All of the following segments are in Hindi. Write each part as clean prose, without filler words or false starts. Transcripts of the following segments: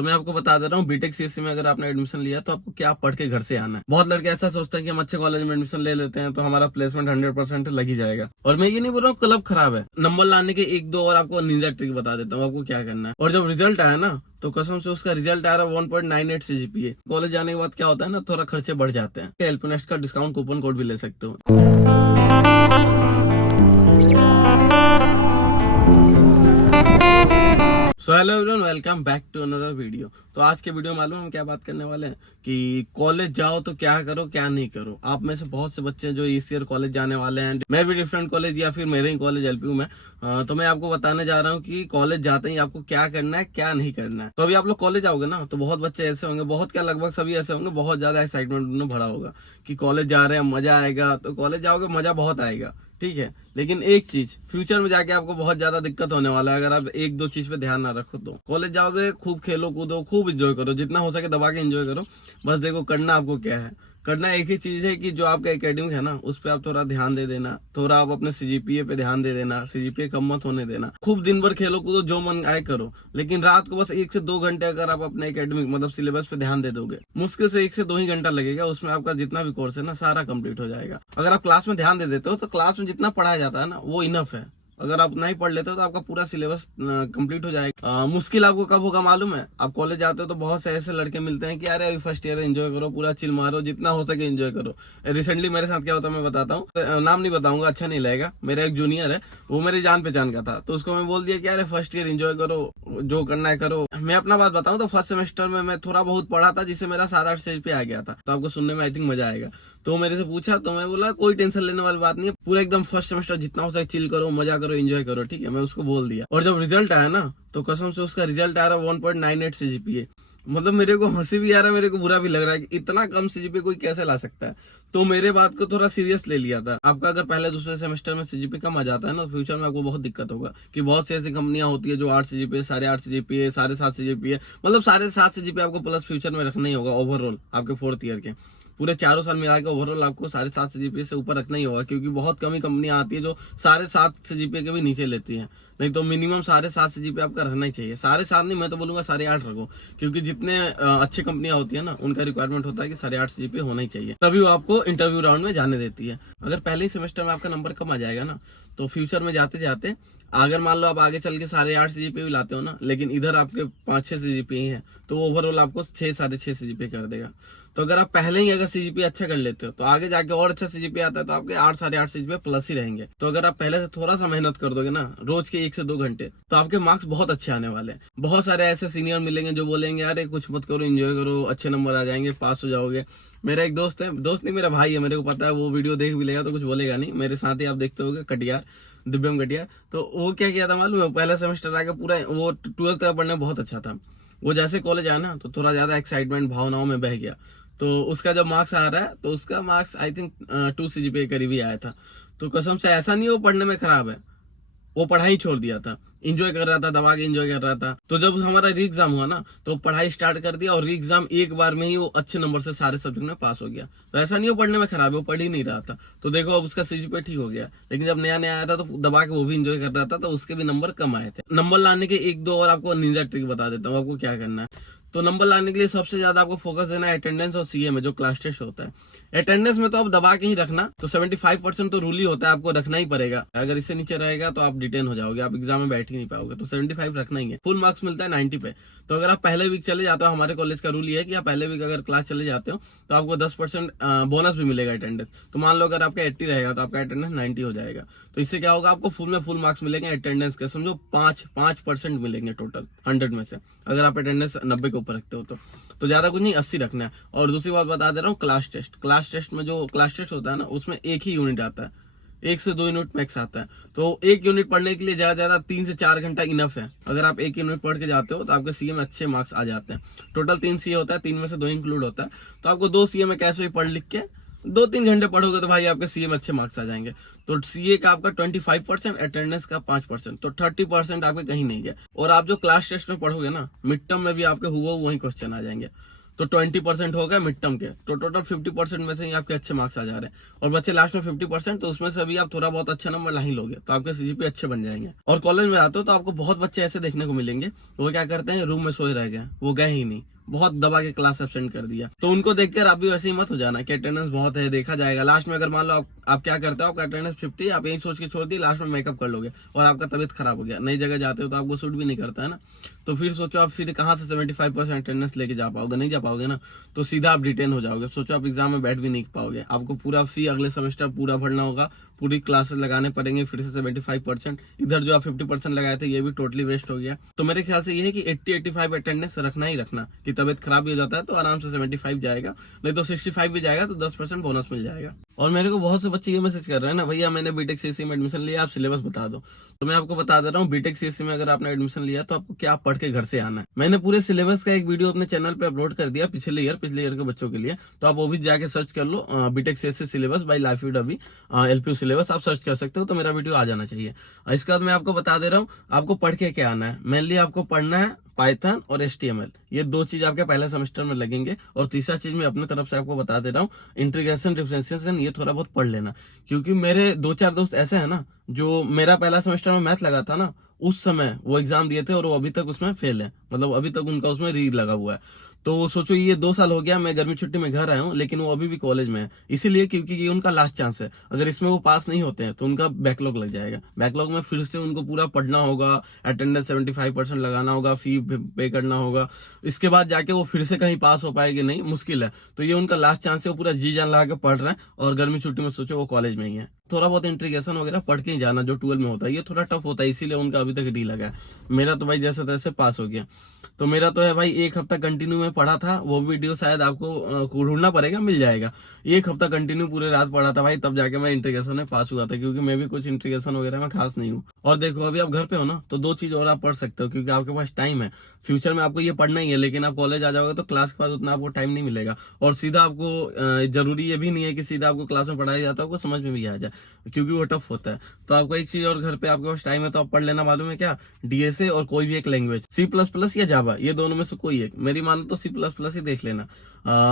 तो मैं आपको बता दे रहा हूँ, बीटेक सीएससी में अगर आपने एडमिशन लिया तो आपको क्या पढ़ के घर से आना है। बहुत लड़के ऐसा सोचते हैं कि हम अच्छे कॉलेज में एडमिशन ले लेते हैं तो हमारा प्लेसमेंट 100% लग ही जाएगा। और मैं ये नहीं बोल रहा हूँ क्लब खराब है, नंबर लाने के एक दो और आपको निंजा ट्रिक बता देता हूँ आपको क्या करना है। और जब रिजल्ट आया ना तो कसम से उसका रिजल्ट आ रहा है 1.98 से जीपीए। कॉलेज जाने के बाद क्या होता है ना, थोड़ा खर्चे बढ़ जाते हैं। एल्पिनेस्ट का डिस्काउंट कूपन कोड भी ले सकते हो। So hello everyone, welcome back to another video. तो आज के वीडियो में मालूम हम क्या बात करने वाले हैं कि कॉलेज जाओ तो क्या करो क्या नहीं करो। आप में से बहुत से बच्चे जो इस ईयर कॉलेज जाने वाले हैं, मैं भी डिफरेंट कॉलेज या फिर मेरे ही कॉलेज एलपीयू में, तो मैं आपको बताने जा रहा हूँ कि कॉलेज जाते ही आपको क्या करना है क्या नहीं करना है। तो अभी आप लोग कॉलेज आओगे ना तो बहुत बच्चे ऐसे होंगे, बहुत क्या लगभग सभी ऐसे होंगे, बहुत ज्यादा एक्साइटमेंट उन्हें भरा होगा कि कॉलेज जा रहे हैं मजा आएगा। तो कॉलेज जाओगे मजा बहुत आएगा, ठीक है, लेकिन एक चीज फ्यूचर में जाके आपको बहुत ज्यादा दिक्कत होने वाला है अगर आप एक दो चीज पे ध्यान ना रखो। तो कॉलेज जाओगे खूब खेलो कूदो खूब एंजॉय करो, जितना हो सके दबा के एंजॉय करो। बस देखो करना आपको क्या है, करना एक ही चीज है कि जो आपका एकेडमिक है ना उस पर आप थोड़ा ध्यान दे देना, थोड़ा आप अपने सीजीपीए पे ध्यान दे देना, सीजीपीए कम मत होने देना। खूब दिन भर खेलो कूदो जो मन आए करो, लेकिन रात को बस 1 से 2 घंटे अगर आप अपने एकेडमिक मतलब सिलेबस पे ध्यान दे दोगे, मुश्किल से 1 से 2 ही घंटा लगेगा, उसमें आपका जितना भी कोर्स है ना सारा कंप्लीट हो जाएगा। अगर आप क्लास में ध्यान दे देते हो तो क्लास में जितना पढ़ाया जाता है ना वो इनफ है। अगर आप नहीं पढ़ लेते हो तो आपका पूरा सिलेबस कंप्लीट हो जाएगा। मुश्किल आपको कब होगा मालूम है, आप कॉलेज जाते हो तो बहुत से ऐसे लड़के मिलते हैं कि अरे अभी फर्स्ट ईयर एंजॉय करो, पूरा चिल मारो, जितना हो सके एंजॉय करो। रिसेंटली मेरे साथ क्या होता है मैं बताता हूँ, नाम नहीं बताऊंगा, अच्छा नहीं लगेगा। मेरा एक जूनियर है, वो मेरी जान पहचान का था, तो उसको मैं बोल दिया कि अरे फर्स्ट ईयर एंजॉय करो, जो करना है करो। मैं अपना बात बताऊं तो फर्स्ट सेमेस्टर में मैं थोड़ा बहुत पढ़ा था जिससे मेरा 7-8 स्टेज पे आ गया था, तो आपको सुनने में आई थिंक मजा आएगा। तो मेरे से पूछा तो मैं बोला कोई टेंशन लेने वाली बात नहीं है, पूरा एकदम फर्स्ट सेमेस्टर जितना हो सके चिल करो, मजा करो, एंजॉय करो, ठीक है, मैं उसको बोल दिया। और जब रिजल्ट आया ना तो कसम से उसका रिजल्ट आ रहा 1.98 से जीपीए। मतलब मेरे को हंसी भी आ रहा है, मेरे को बुरा भी लग रहा है कि इतना कम सीजीपी कोई कैसे ला सकता है। तो मेरे बात को थोड़ा सीरियस ले लिया था। आपका अगर पहले दूसरे सेमेस्टर में सीजीपी कम आ जाता है ना, फ्यूचर में आपको बहुत दिक्कत होगा कि बहुत सी ऐसी कंपनियां होती है जो 8 सीजीपी, 8.5 सीजीपी, 7.5 सीजीपी, मतलब 7.5 सीजीपी आपको प्लस फ्यूचर में रखना ही होगा ओवरऑल आपके 4th ईयर के। पूरे चारों साल मिला के ओवरऑल आपको 7.5 सीजीपीए से ऊपर रखना ही होगा, क्योंकि बहुत कम ही कंपनियां आती है जो 7.5 सीजीपीए के भी नीचे लेती है। नहीं तो मिनिमम 7.5 सीजीपीए आपका रहना ही चाहिए। 7.5 नहीं, मैं तो बोलूंगा 8.5 रखो, क्योंकि जितने अच्छी कंपनियां होती है ना उनका रिक्वायरमेंट होता है कि 8.5 सीजीपीए होना ही चाहिए, तभी वो आपको इंटरव्यू राउंड में जाने देती है। अगर पहले ही सेमेस्टर में आपका नंबर कम आ जाएगा ना तो फ्यूचर में जाते जाते, अगर मान लो आप आगे चल के 8.5 सीजीपीए भी लाते हो ना, लेकिन इधर आपके 5-6 सीजीपीए हैं, तो ओवरऑल आपको 6-6.5 सीजीपीए कर देगा। तो अगर आप पहले ही अगर सीजीपीए अच्छा कर लेते हो तो आगे जाके और अच्छा सीजीपीए आता है तो आपके 8-8.5 सीजीपीए प्लस ही रहेंगे। तो अगर आप पहले से थोड़ा सा मेहनत कर दोगे ना, रोज के 1 से 2 घंटे, तो आपके मार्क्स बहुत अच्छे आने वाले हैं। बहुत सारे ऐसे सीनियर मिलेंगे जो बोलेंगे अरे कुछ मत करो, एंजॉय करो, अच्छे नंबर आ जाएंगे, पास हो जाओगे। मेरा एक दोस्त है, दोस्त नहीं मेरा भाई है, मेरे को पता है, वो वीडियो देख भी लेगा तो कुछ बोलेगा नहीं, मेरे साथ ही आप देखते होगे, कटियार, दिव्यम कटियार। तो वो क्या किया था मालूम है, पहला सेमेस्टर आके पूरा वो 12th तक पढ़ने में बहुत अच्छा था। वो जैसे कॉलेज आया ना तो थोड़ा ज्यादा एक्साइटमेंट भावनाओं में बह गया। तो उसका जब मार्क्स आ रहा है तो उसका मार्क्स आई थिंक 2 सीजीपीए करीब ही आया था। तो कसम से ऐसा नहीं वो पढ़ने में खराब है, वो पढ़ाई छोड़ दिया था, इंजॉय कर रहा था, दबा के इंजॉय कर रहा था। तो जब हमारा री एग्जाम हुआ ना तो पढ़ाई स्टार्ट कर दिया और री एग्जाम एक बार में ही वो अच्छे नंबर से सारे सब्जेक्ट में पास हो गया। तो ऐसा नहीं वो पढ़ने में खराब है, वो पढ़ ही नहीं रहा था। तो देखो अब उसका सीजीपीए ठीक हो गया, लेकिन जब नया नया आया था तो दबा के वो भी इंजॉय कर रहा था, तो उसके भी नंबर कम आए थे। नंबर लाने के एक दो और आपको निंजा ट्रिक बता देता हूँ आपको क्या करना है। तो नंबर लाने के लिए सबसे ज्यादा आपको फोकस देना है अटेंडेंस और सीए में जो क्लास टेस्ट होता है। अटेंडेंस में तो आप दबा के ही रखना, तो 75% तो रूल ही होता है, आपको रखना ही पड़ेगा। अगर इससे नीचे रहेगा तो आप डिटेन हो जाओगे, आप एग्जाम में बैठ ही नहीं पाओगे। तो 75 रखना ही है। फुल मार्क्स मिलता है 90 पे। तो अगर आप पहले वीक चले जाते हो, हमारे कॉलेज का रूल ये है कि आप पहले वीक अगर क्लास चले जाते हो तो आपको 10% बोनस भी मिलेगा अटेंडेंस। तो मान लो अगर आपका 80 रहेगा तो आपका अटेंडेंस 90 हो जाएगा। तो इससे क्या होगा, आपको फुल में फुल मार्क्स मिलेंगे अटेंडेंस के, समझो 5% मिलेंगे टोटल 100 में से, अगर आप अटेंडेंस 90 के ऊपर रखते हो तो ज्यादा कुछ नहीं, 80 रखना है। और दूसरी बात बता दे रहा हूँ, क्लास टेस्ट में जो क्लास टेस्ट होता है ना उसमें एक ही यूनिट आता है, 1 से 2 यूनिट मैक्स आता है। तो एक यूनिट पढ़ने के लिए ज्यादा 3 से 4 घंटा इनफ है। अगर आप एक यूनिट पढ़ के जाते हो तो आपके सीए में अच्छे मार्क्स आ जाते हैं। टोटल 3 सीए होता है, 3 में से 2 इंक्लूड होता है। तो आपको 2 सीए में कैसे भी पढ़ लिख के 2-3 घंटे पढ़ोगे तो भाई आपके सीए में अच्छे मार्क्स आ जाएंगे। तो सीए का आपका 25%, अटेंडेंस का 5%, तो 30% आपके कहीं नहीं गए। और आप जो क्लास टेस्ट में पढ़ोगे ना, मिड टर्म में भी आपके हुआ वही क्वेश्चन आ जाएंगे। तो 20% हो गए मिड टर्म के, तो टोटल 50% में से ही आपके अच्छे मार्क्स आ जा रहे हैं, और बच्चे लास्ट में 50%, तो उसमें से भी आप थोड़ा बहुत अच्छा नंबर ला ही लोगे, तो आपके सीजीपीए अच्छे बन जाएंगे। और कॉलेज में आते हो तो आपको बहुत बच्चे ऐसे देखने को मिलेंगे, वो क्या करते हैं, रूम में सोए रह गए, वो गए ही नहीं, बहुत दबा के क्लास एब्सेंट कर दिया। तो उनको देखकर आप भी वैसे ही मत हो जाना कि अटेंडेंस बहुत है, देखा जाएगा। लास्ट में अगर मान लो आप क्या करते हो, आपका अटेंडेंस 50, आप यही सोच के छोड़ दिए, लास्ट में मेकअप कर लोगे और आपका तबीयत खराब हो गया, नई जगह जाते हो तो आपको सूट भी नहीं करता है ना, तो फिर सोचो आप फिर कहाँ से 75% अटेंडेंस लेके जा पाओगे, नहीं जा पाओगे ना, तो सीधा आप डिटेन हो जाओगे। सोचो आप एग्जाम में बैठ भी नहीं पाओगे, आपको पूरा फी अगले सेमेस्टर पूरा भरना होगा, पूरी क्लासेस लगाने पड़ेंगे, फिर से 75%, इधर जो आप 50% लगाए थे ये भी टोटली वेस्ट हो गया। तो मेरे ख्याल से ये है कि 80-85 अटेंडेंस रखना ही रखना, कि तबियत खराब भी हो जाता है तो आराम से 75 जाएगा, नहीं तो 65 भी जाएगा तो 10% बोनस मिल जाएगा। और मेरे को बहुत से बच्चे ये मैसेज कर रहे हैं ना, भैया मैंने बीटेक सीएससी में एडमिशन लिया, आप सिलेबस बता दो। तो मैं आपको बता दे रहा हूँ, बीटेक सीएससी में अगर आपने एडमिशन लिया तो आपको क्या पढ़ के घर से आना है। मैंने पूरे सिलेबस का एक वीडियो अपने चैनल पे अपलोड कर दिया पिछले ईयर के बच्चों के लिए, तो आप वो भी जाके सर्च कर लो, बीटेक सीएससी सिलेबस बाय लाइफयूड अभी, एलपीयू सिलेबस आप सर्च कर सकते हो, तो मेरा वीडियो आ जाना चाहिए। इसके बाद मैं आपको बता दे रहा हूँ आपको पढ़ के क्या आना है। मेनली आपको पढ़ना है पाइथन और HTML, ये दो चीज आपके पहले सेमेस्टर में लगेंगे। और तीसरा चीज मैं अपने तरफ से आपको बता दे रहा हूँ, इंटीग्रेशन डिफरेंशिएशन, ये थोड़ा बहुत पढ़ लेना, क्योंकि मेरे 2-4 दोस्त ऐसे हैं ना, जो मेरा पहला सेमेस्टर में मैथ लगा था ना, उस समय वो एग्जाम दिए थे और वो अभी तक उसमें फेल है, मतलब अभी तक उनका उसमें री लगा हुआ है। तो सोचो ये 2 साल हो गया, मैं गर्मी छुट्टी में घर आया हूँ, लेकिन वो अभी भी कॉलेज में है, इसीलिए क्योंकि ये उनका लास्ट चांस है। अगर इसमें वो पास नहीं होते हैं तो उनका बैकलॉग लग जाएगा, बैकलॉग में फिर से उनको पूरा पढ़ना होगा, अटेंडेंस 75% लगाना होगा, फी पे करना होगा, इसके बाद जाके वो फिर से कहीं पास हो पाएगी, नहीं, मुश्किल है। तो ये उनका लास्ट चांस है, वो पूरा जी जान लगा के पढ़ रहे हैं और गर्मी छुट्टी में सोचो वो कॉलेज में ही है। थोड़ा बहुत इंटीग्रेशन वगैरह पढ़ के ही जाना, जो 12 में होता है, ये थोड़ा टफ होता है, इसीलिए उनका अभी तक डी लगा है। मेरा तो भाई जैसे तैसे पास हो गया। तो मेरा तो है भाई, 1 हफ्ता कंटिन्यू में पढ़ा था, वो वीडियो शायद आपको ढूंढना पड़ेगा, मिल जाएगा। 1 हफ्ता कंटिन्यू पूरे रात पढ़ा था भाई, तब जाके मैं इंटीग्रेशन में पास हुआ था, क्योंकि मैं भी कुछ इंटीग्रेशन वगैरह में खास नहीं हूँ। और देखो अभी आप घर पे हो ना, तो 2 चीज और आप पढ़ सकते हो, क्योंकि आपके पास टाइम है। फ्यूचर में आपको ये पढ़ना ही है, लेकिन आप कॉलेज आ जाओगे तो क्लास के बाद उतना आपको टाइम नहीं मिलेगा। और सीधा आपको जरूरी ये भी नहीं है कि सीधा आपको क्लास में पढ़ाया जाता है, आपको समझ में भी आ जाए, क्योंकि वो टफ होता है। तो आपको एक चीज और, घर पे आपके पास टाइम है तो आप पढ़ लेना, मालूम है क्या, डीएसए और कोई भी एक लैंग्वेज, C++ या जावा, ये दोनों में से कोई एक, मेरी मानो तो C++ ही देख लेना।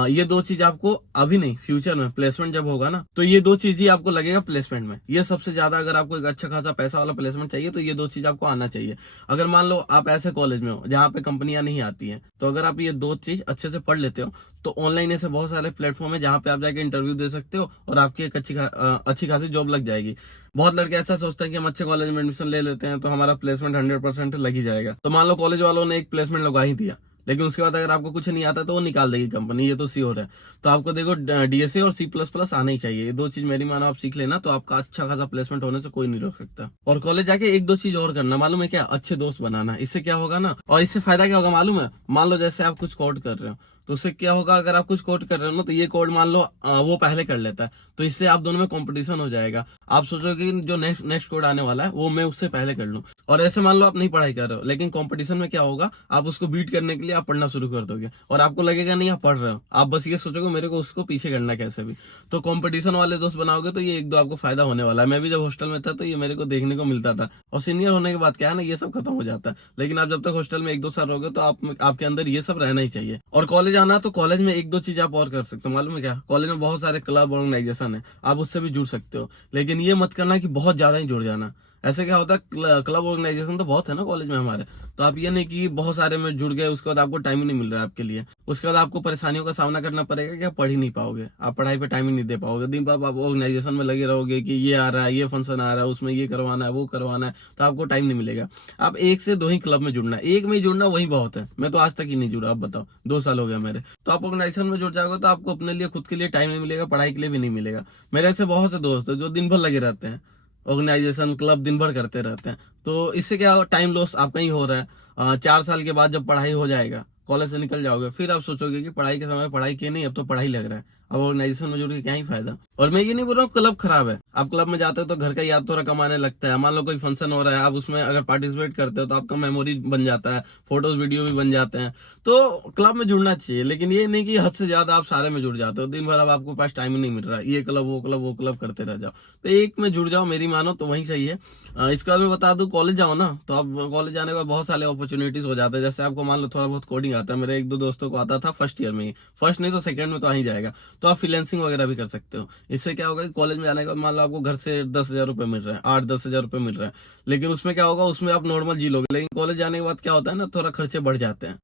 ये 2 चीज आपको अभी नहीं, फ्यूचर में प्लेसमेंट जब होगा ना, तो ये 2 चीज ही आपको लगेगा प्लेसमेंट में, ये सबसे ज्यादा। अगर आपको एक अच्छा खासा पैसा वाला प्लेसमेंट चाहिए तो ये 2 चीज आपको आना चाहिए। अगर मान लो आप ऐसे कॉलेज में हो जहाँ पे कंपनियां नहीं आती हैं, तो अगर आप ये 2 चीज अच्छे से पढ़ लेते हो तो ऑनलाइन ऐसे बहुत सारे प्लेटफॉर्म है जहाँ पे आप जाके इंटरव्यू दे सकते हो और आपकी एक अच्छी खासी जॉब लग जाएगी। बहुत लड़के ऐसा सोचते हैं कि हम अच्छे कॉलेज में एडमिशन ले लेते हैं तो हमारा प्लेसमेंट 100% लग ही जाएगा। तो मान लो कॉलेज वालों ने एक प्लेसमेंट लगा ही दिया, लेकिन उसके बाद अगर आपको कुछ नहीं आता तो वो निकाल देगी कंपनी, ये तो श्योर है। तो आपको देखो डीएसए और C++ आना ही चाहिए, ये 2 चीज मेरी मानो आप सीख लेना, तो आपका अच्छा खासा प्लेसमेंट होने से कोई नहीं रोक सकता। और कॉलेज जाके 1-2 चीज और करना, मालूम है क्या, अच्छे दोस्त बनाना। इससे क्या होगा ना, और इससे फायदा क्या होगा मालूम है, मान लो जैसे आप कुछ कोड कर रहे हो, तो उससे क्या होगा, अगर आप कुछ कोड कर रहे हो ना, तो ये कोड मान लो वो पहले कर लेता है, तो इससे आप दोनों में कंपटीशन हो जाएगा। आप सोचोगे कि जो नेक्स्ट कोड आने वाला है वो मैं उससे पहले कर लूं। और ऐसे मान लो आप नहीं पढ़ाई कर रहे हो, लेकिन कंपटीशन में क्या होगा, आप उसको बीट करने के लिए आप पढ़ना शुरू कर दोगे, और आपको लगेगा नहीं आप पढ़ रहे हो, आप बस ये सोचोगे मेरे को उसको पीछे करना कैसे भी। तो कंपटीशन वाले दोस्त बनाओगे तो ये 1-2 आपको फायदा होने वाला है। मैं भी जब हॉस्टल में था तो ये मेरे को देखने को मिलता था, और सीनियर होने के बाद क्या है ना, ये सब खत्म हो जाता है। लेकिन आप जब तक हॉस्टल में 1-2 साल रहोगे तो आपके अंदर ये सब रहना ही चाहिए। और कॉलेज आना, तो कॉलेज में 1-2 चीज आप और कर सकते हो, मालूम है क्या, कॉलेज में बहुत सारे क्लब ऑर्गेनाइजेशन है, आप उससे भी जुड़ सकते हो। लेकिन ये मत करना कि बहुत ज्यादा ही जुड़ जाना। ऐसे क्या होता है, क्लब ऑर्गेनाइजेशन तो बहुत है ना कॉलेज में हमारे, तो आप ये नहीं कि बहुत सारे में जुड़ गए उसके बाद आपको टाइम ही नहीं मिल रहा है आपके लिए, उसके बाद आपको परेशानियों का सामना करना पड़ेगा कि आप पढ़ ही नहीं पाओगे, आप पढ़ाई पे टाइम ही नहीं दे पाओगे। दिन भर आप ऑर्गेनाइजेशन में लगे रहोगे कि ये आ रहा है, ये फंक्शन आ रहा है, उसमें ये करवाना है, वो करवाना है, तो आपको टाइम नहीं मिलेगा। आप 1 से 2 ही क्लब में जुड़ना है, एक में ही जुड़ना वही बहुत है। मैं तो आज तक ही नहीं जुड़ा, आप बताओ, 2 साल हो गया मेरे। तो आप ऑर्गेनाइजेशन में जुड़ जाओगे तो आपको अपने लिए खुद के लिए टाइम नहीं मिलेगा, पढ़ाई के लिए भी नहीं मिलेगा। मेरे ऐसे बहुत से दोस्त है जो दिन भर लगे रहते हैं, ऑर्गेनाइजेशन क्लब दिन भर करते रहते हैं। तो इससे क्या टाइम लॉस आपका ही हो रहा है। 4 साल के बाद जब पढ़ाई हो जाएगा, कॉलेज से निकल जाओगे, फिर आप सोचोगे कि पढ़ाई के समय पढ़ाई की नहीं, अब तो पढ़ाई लग रहा है। अब ऑर्गेनाइजेशन में जुड़ के क्या ही फायदा। और मैं ये नहीं बोल रहा हूँ क्लब खराब है, आप क्लब में जाते हो तो घर का याद थोड़ा कम आने लगता है। मान लो कोई फंक्शन हो रहा है, आप उसमें अगर पार्टिसिपेट करते हो तो आपका मेमोरी बन जाता है, फोटोज वीडियो भी बन जाते हैं। तो क्लब में जुड़ना चाहिए, लेकिन ये नहीं कि हद से ज्यादा आप सारे में जुड़ जाते हो, दिन भर अब आपको पास टाइम ही नहीं मिल रहा है, ये क्लब वो क्लब वो क्लब करते रह जाओ। तो एक में जुड़ जाओ, मेरी मानो तो वही सही है। इसके बाद मैं बता दूं, कॉलेज जाओ ना तो आप कॉलेज जाने के बाद बहुत सारे अपॉर्चुनिटीज हो जाते हैं। जैसे आपको मान लो थोड़ा बहुत कोडिंग आता है, मेरे एक दो दोस्तों को आता था फर्स्ट ईयर में ही, फर्स्ट नहीं तो सेकंड में तो आ ही जाएगा। तो आप फ्रीलांसिंग वगैरह भी कर सकते हो। इससे क्या होगा कि कॉलेज में जाने के बाद मान लो आपको घर से 10,000 रुपये मिल रहा है, 8-10 हज़ार रुपये मिल रहा है, लेकिन उसमें क्या होगा, उसमें आप नॉर्मल जी लोगे। लेकिन कॉलेज जाने के बाद क्या होता है ना, थोड़ा खर्चे बढ़ जाते हैं।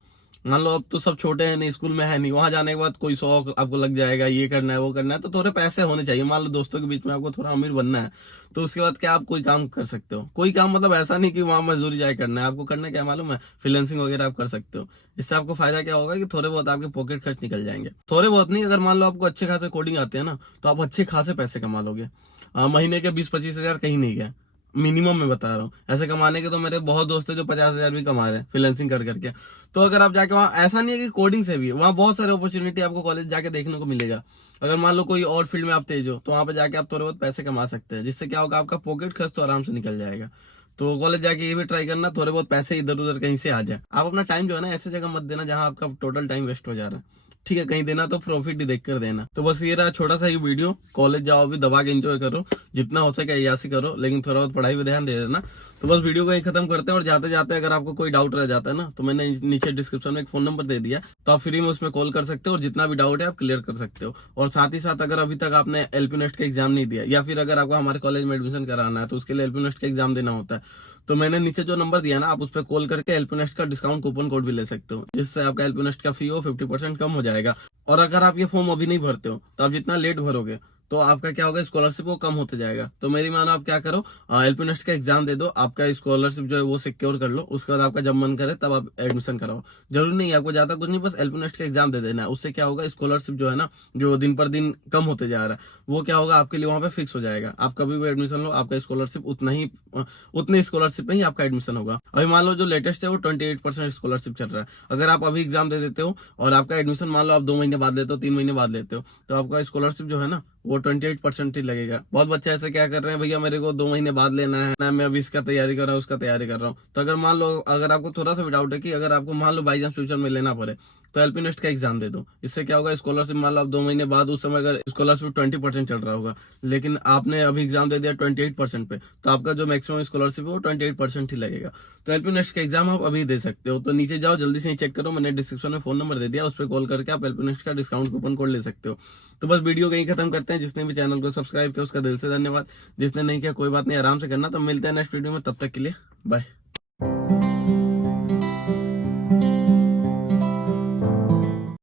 मान लो अब तो सब छोटे हैं नहीं, स्कूल में है नहीं, वहां जाने के बाद कोई शौक आपको लग जाएगा, ये करना है वो करना है, तो थोड़े पैसे होने चाहिए। मान लो दोस्तों के बीच में आपको थोड़ा अमीर बनना है, तो उसके बाद क्या आप कोई काम कर सकते हो। कोई काम मतलब ऐसा नहीं कि वहां मजदूरी जाए करना है, आपको करना क्या मालूम है, फ्रीलांसिंग वगैरह आप कर सकते हो। इससे आपको फायदा क्या होगा कि थोड़े बहुत आपके पॉकेट खर्च निकल जाएंगे। थोड़े बहुत नहीं, अगर मान लो आपको अच्छे खासे कोडिंग आते हैं ना, तो आप अच्छे खासे पैसे कमा लोगे। महीने के 20-25 हज़ार कहीं नहीं गए, मिनिमम में बता रहा हूँ। ऐसे कमाने के तो मेरे बहुत दोस्त हैं जो 50,000 भी कमा रहे हैं फ्रीलांसिंग कर करके। तो अगर आप जाके वहाँ, ऐसा नहीं है कि कोडिंग से भी, वहाँ बहुत सारे अपॉर्चुनिटी आपको कॉलेज जाके देखने को मिलेगा। अगर मान लो कोई और फील्ड में आप तेज हो, तो वहां पे जाके आप थोड़े बहुत पैसे कमा सकते हैं, जिससे क्या होगा, आपका पॉकेट खर्च तो आराम से निकल जाएगा। तो कॉलेज जाके ये भी ट्राई करना, थोड़े बहुत पैसे इधर उधर कहीं से आ जाए। आप अपना टाइम जो है ना ऐसे जगह मत देना जहां आपका टोटल टाइम वेस्ट हो जा रहा है। ठीक है, कहीं देना तो प्रॉफिट ही देख कर देना। तो बस ये रहा छोटा सा ये वीडियो। कॉलेज जाओ भी दबा के एंजॉय करो, जितना हो सके अय्यासी करो, लेकिन थोड़ा बहुत पढ़ाई पे ध्यान दे देना। तो बस वीडियो को यहीं खत्म करते हैं, और जाते जाते अगर आपको कोई डाउट रह जाता है ना, तो मैंने नीचे डिस्क्रिप्शन में एक फोन नंबर दे दिया, तो आप फ्री में उसमें कॉल कर सकते हो और जितना भी डाउट है आप क्लियर कर सकते हो। और साथ ही साथ अगर अभी तक आपने एलपी नेस्ट का एग्जाम नहीं दिया, या फिर अगर आपको हमारे कॉलेज में एडमिशन कराना है, तो उसके लिए एलपी नेस्ट का एग्जाम देना होता है। तो मैंने नीचे जो नंबर दिया ना, आप उस पर कॉल करके एलपीनेस्ट का डिस्काउंट कूपन कोड भी ले सकते हो, जिससे आपका एलपीनेस्ट का फी हो 50% कम हो जाएगा। और अगर आप ये फॉर्म अभी नहीं भरते हो, तो आप जितना लेट भरोगे तो आपका क्या होगा, स्कॉलरशिप वो कम होते जाएगा। तो मेरी मानो आप क्या करो, एलपीनेस्ट का एग्जाम दे दो, आपका स्कॉलरशिप जो है वो सिक्योर कर लो, उसके बाद आपका जब मन करे तब आप एडमिशन कराओ। जरूरी नहीं है आपको ज्यादा कुछ नहीं, बस एलपीनेस्ट का एग्जाम दे देना है। उससे क्या होगा, स्कॉलरशिप जो है ना, जो दिन पर दिन कम होते जा रहा है, वो क्या होगा आपके लिए वहां पे फिक्स हो जाएगा। आप कभी भी एडमिशन लो, आपका स्कॉलरशिप उतने स्कॉलरशिप में ही आपका एडमिशन होगा। अभी मान लो जो लेटेस्ट है वो 28% स्कॉलरशिप चल रहा है। अगर आप अभी एग्जाम दे देते हो और आपका एडमिशन मान लो आप 2 महीने बाद लेते हो, 3 महीने बाद लेते हो, तो आपका स्कॉलरशिप जो है ना वो 28% ही लगेगा। बहुत बच्चे ऐसे क्या कर रहे हैं, भैया मेरे को 2 महीने बाद लेना है ना, मैं अभी इसका तैयारी कर रहा हूँ उसका तैयारी कर रहा हूँ। तो अगर मान लो, अगर आपको थोड़ा सा भी डाउट है कि अगर आपको मान लो बाई चांस फ्यूचर में लेना पड़े, तो एलपी नेस्ट का एग्जाम दे दो। इससे क्या होगा, स्कॉलरशिप मान लो आप 2 महीने बाद, उस समय अगर स्कॉलरशिप 20% चल रहा होगा, लेकिन आपने अभी एग्जाम दे दिया 28% पे, तो आपका जो मैक्सिमम स्कॉलरशिप है वो 28% ही लगेगा। तो एलपी नेस्ट का एग्जाम आप अभी दे सकते हो। तो नीचे जाओ जल्दी से चेक करो, मैंने डिस्क्रिप्शन में फोन नंबर दे दिया, उस पर कॉल करके आप एलपी नेस्ट का डिस्काउंट कूपन कोड ले सकते हो। तो बस वीडियो कहीं खत्म करते हैं। जिसने भी चैनल को सब्सक्राइब किया उसका दिल से धन्यवाद, जिसने नहीं किया कोई बात नहीं, आराम से करना। तो मिलते हैं नेक्स्ट वीडियो में, तब तक के लिए बाय।